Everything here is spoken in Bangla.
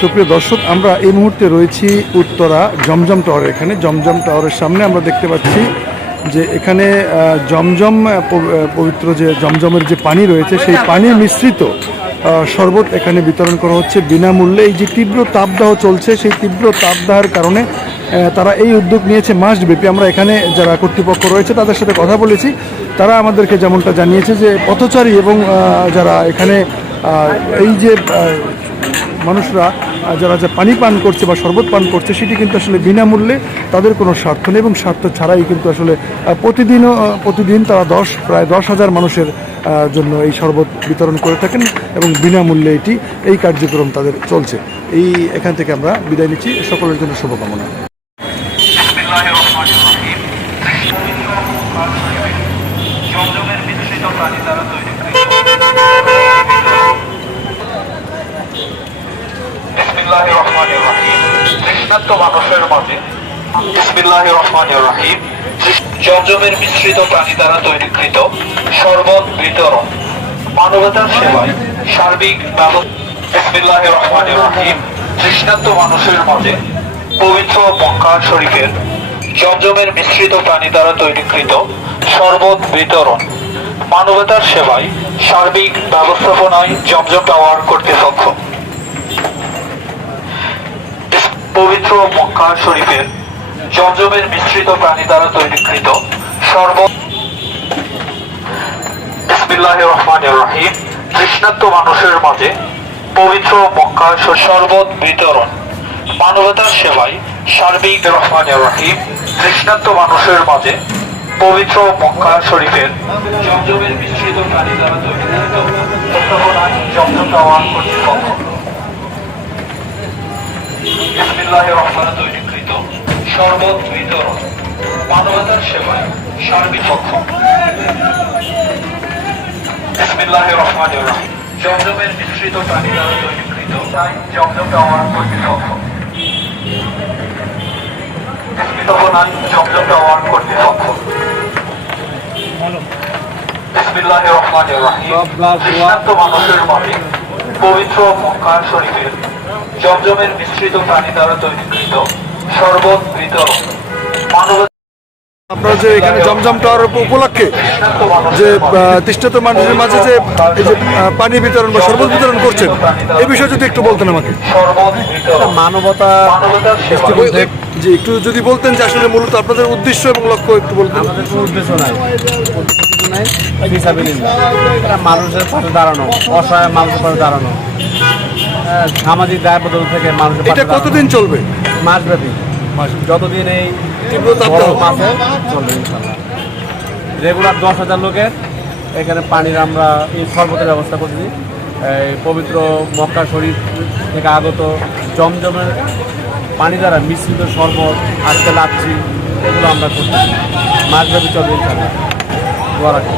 সুপ্রিয় দর্শক, আমরা এই মুহূর্তে রয়েছি উত্তরা জমজম টাওয়ারে। এখানে জমজম টাওয়ারের সামনে আমরা দেখতে পাচ্ছি যে এখানে জমজম পবিত্র যে জমজমের যে পানি রয়েছে সেই পানি মিশ্রিত শরবত এখানে বিতরণ করা হচ্ছে বিনামূল্যে। এই যে তীব্র তাপদাহ চলছে, সেই তীব্র তাপদাহের কারণে তারা এই উদ্যোগ নিয়েছে মাসব্যাপী। আমরা এখানে যারা কর্তৃপক্ষ রয়েছে তাদের সাথে কথা বলেছি, তারা আমাদেরকে যেমনটা জানিয়েছে যে পথচারী এবং যারা এখানে এই যে মানুষরা যারা পানি পান করছে বা শরবত পান করছে সেটি কিন্তু আসলে বিনামূল্যে, তাদের কোনো স্বার্থ নেই এবং স্বার্থ ছাড়াই কিন্তু আসলে প্রতিদিন তারা প্রায় 10,000 মানুষের জন্য এই শরবত বিতরণ করে থাকেন এবং বিনামূল্যে এই কার্যক্রম তাদের চলছে। এখান থেকে আমরা বিদায় নিচ্ছি, সকলের জন্য শুভকামনা। জমজমের মিশ্রিত পানি দ্বারা তৈরিকৃত শরবত বিতরণ মানবতার সেবায় সার্বিক বিসমিল্লাহির রহমানির রহিম। তৃষ্ণার্ত মানুষের মাঝে পবিত্র মক্কা শরীফের জমজমের মিশ্রিত পানি দ্বারা তৈরিকৃত শরবত বিতরণ মানবতার সেবায় সার্বিক ব্যবস্থাপনায় জমজম টাওয়ার কর্তৃপক্ষ। পবিত্র মক্কা শরীফের জমজমের মিশ্রিত পানি দ্বারা তৈরিকৃত শরবত বিসমিল্লাহির রহমানির রহিম। তৃষ্ণার্ত মানুষের মাঝে পবিত্র মক্কা শরবত বিতরণ মানবতার সেবায় সার্বিক রহমানির রহিম। তৃষ্ণার্ত মানুষের মাঝে পবিত্র মক্কা শরীফের জমজমের মিশ্রিত পানি দ্বারা তৈরিকৃত জমজম টাওয়ার কর্তৃপক্ষ। বিসমিল্লাহির রহমানির তৈরিকৃত শরবত বিতরণ মানবতার সেবায় সার্বিক পক্ষ। বিসমিল্লাহির রহমানির রহিম। জমজমের মিশ্রিত পানি দ্বারা তৈরিকৃত জমজম টাওয়ার কর্তৃপক্ষ। জমজম টাওয়ার কর্তৃপক্ষ। বিসমিল্লাহির রহমানির রহিম। তৃষ্ণার্ত মানুষের মাঝে পবিত্র মক্কা শরীফের জমজমের মিশ্রিত পানি দ্বারা তৈরিকৃত শরবত বিতরণ মানব। আপনারা যে এখানে জমজম টাওয়ার উপলক্ষে যে তৃষ্ণার্ত মানুষের মাঝে যে এই যে পানি বিতরণ বা শরবত বিতরণ করছেন, এই বিষয়ে যদি একটু বলতেন আমাকে। মানবতা যে একটু যদি বলতেন যে আসলে মূলত আপনাদের উদ্দেশ্য এবং লক্ষ্য একটু বলতেন। আমাদের কোনো উদ্দেশ্য নাই, মানুষের পাশে দাঁড়ানো, অসহায় মানুষের পাশে দাঁড়ানো, সামাজিক দায়বদ্ধতা থেকে মানুষের। এটা কতদিন চলবে? মাসব্যাপী, যতদিন এই মাসে চলবে ইনশাল্লাহ। রেগুলার 10,000 লোকের এখানে পানির আমরা এই শরবতের ব্যবস্থা করছি। এই পবিত্র মক্কা শরীফ থেকে আগত জমজমের পানি দ্বারা মিশ্রিত শরবত, আজকে লাচ্ছি, এগুলো আমরা করছি। মাসব্যাপী চলবে ইনশাল্লাহ। দোয়া রাখি।